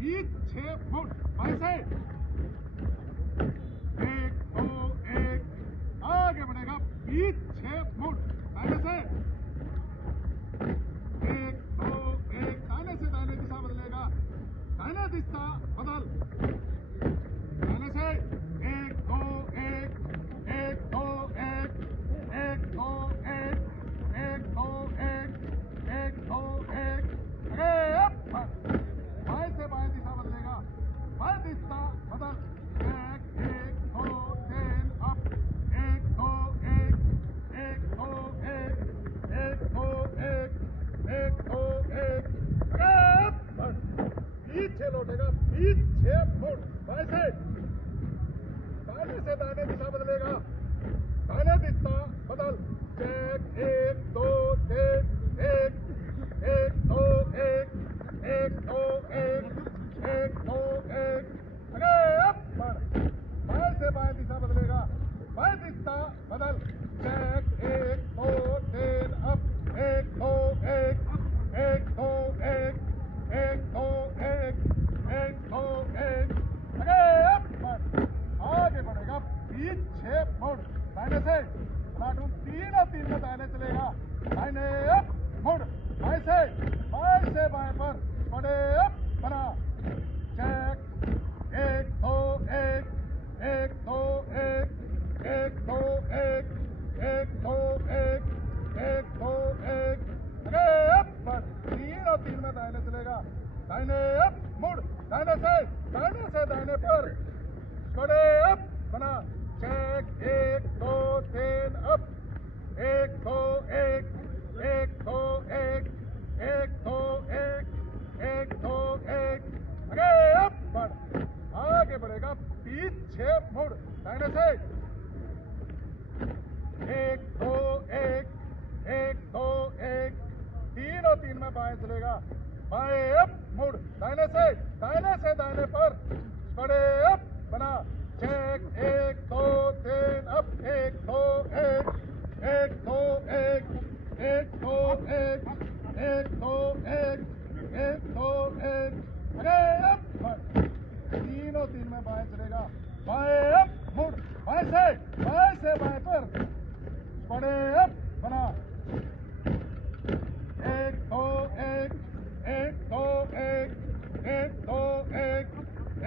बीच 6 foot ऐसे 1 2 1 आगे बढ़ेगा बीच 6 फुट दाहिने से 1 2 1 दाहिने से दाहिने दिशा बदलेगा दाहिने दिशा बदल दाहिने से 1 2 1 1 2 1 1 2 1 1 2 1 1 2 1 अरे अब बाएं से बाएं दिशा बदलेगा बाएं दिशा बदल 1 1 2 3 अप 1 2 1 1 2 1 1 2 1 1 2 1 अरे पीछे लौटेगा बीच 6 फुट बाएं से दाहिने दिशा बदलेगा दाहिने दिशा बदल 1 2 3 1 1 2 1 1 2 1 1 2 1 अरे अब बाएं से बाएं दिशा बदलेगा बाएं दिशा बदल 1 2 3 अप 1 2 1 1 2 1 1 2 1 1 2 1 अरे अब आगे बढ़ेगा बीच 6 फुट दाहिने से प्लाटून 3 और 3 में दाहिने चलेगा दाहिने अप मुड़ बाएं से बाएं पर बड़े अप बना चेक 1 2 1 1 2 1 1 2 1 1 2 1 1 2 1 अरे अप 3 और 3 में दाहिने चलेगा दाहिने अप मुड़ दाहिने से दाहिने पर बड़े अप बना चेक 1 2 3 अप 1 2 1 1 2 1 1 2 1 1 2 1 अरे अब बढ़ आगे बढ़ेगा बीच 6 मुड़ दाहिने से 1 2 1 1 2 1 3 और 3 में बाएं चलेगा बाएं अप मुड़ दाहिने से दाहिने पर बड़े अप बना चेक 1 2 3 अप 1 2 1 1 2 1 1 2 1 1 2 1 1 2 1 अरे अब 3 और 3 में बाएं चलेगा बाएं अप मुड़ बाएं से बाएं पर बड़े अप बना 1 2 1 1 2 1 1 2 1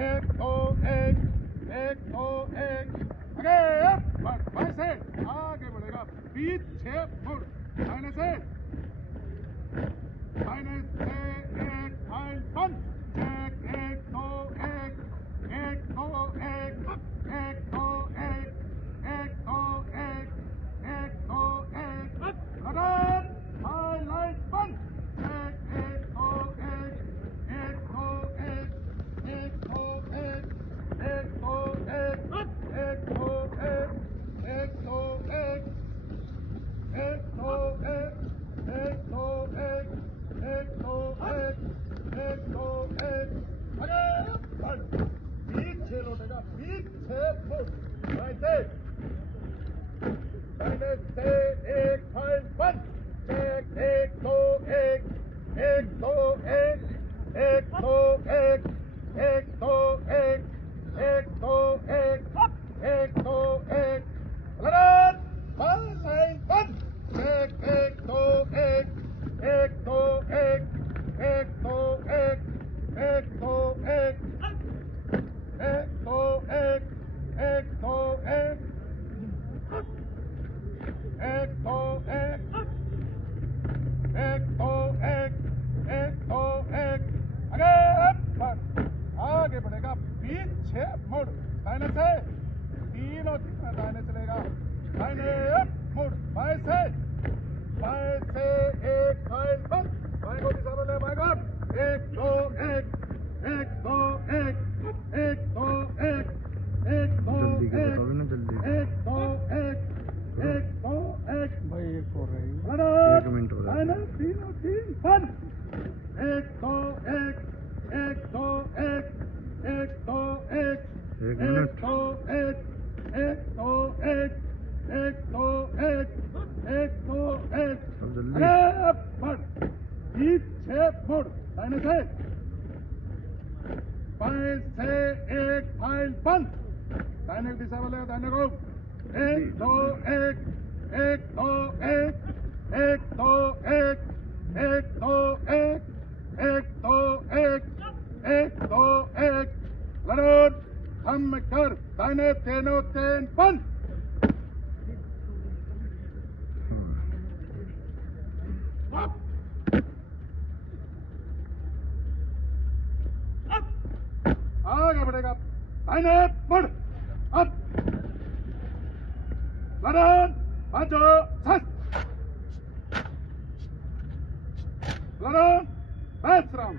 1 2 1 1 2 1 अरे अब बाएं से आगे बढ़ेगा बीच 6 फुट दाहिने से एक फाइल बंद 1 2 1 1 2 1 1 2 1 1 2 1 1 2 1 लगान हाईलाइट बंद 1 2 1 1 2 1 1 2 1 1 2 1 1 2 1 1 2 1 1 2 1 1 2 1 1 2 1 1 2 1 अरे बीच 6 लौटेगा बीच 6 फुट दाहिने से एक फाइल बंद चेक 1 2 1 1 2 1 1 2 1 1 2 1 1 2 1 1 2 1 लगान हाईलाइन बंद चेक 1 2 1 1 2 1 1 2 1 1 2 1 1 2 1 1 2 1 1 2 1 1 2 1 1 2 1 अरे अब आगे बढ़ेगा बीच 6 मुड़ दाहिने से 3 और 3 में दाहिने चलेगा दाहिने अप मुड़ बाएं से एक फाइल बंद बाएं को दिशा बदले बाएं को 1 2 1 1 2 1 1 2 1 1 2 1 1 2 1 1 2 1 भाई एक हो रही है 1 मिनट हो रहा है 3 बंद 1 2 1 1 2 1 1 2 1 1 2 1 1 2 1 1 2 1 1 2 1 अरे अब बढ़ बीच 6 फुट दाहिने से 5 6 1 फाइल बंद। दाहिने दिशा वाले दाहिने को 1 2 1 1 2 1 1 2 1 1 2 1 1 2 1 1 2 1 लड़ोन हम कर दाहिने तीनों तीन बंद। आगे बढ़ेगा दाहिने मुड़ अब लड़न बाजो सस लड़न बैस राम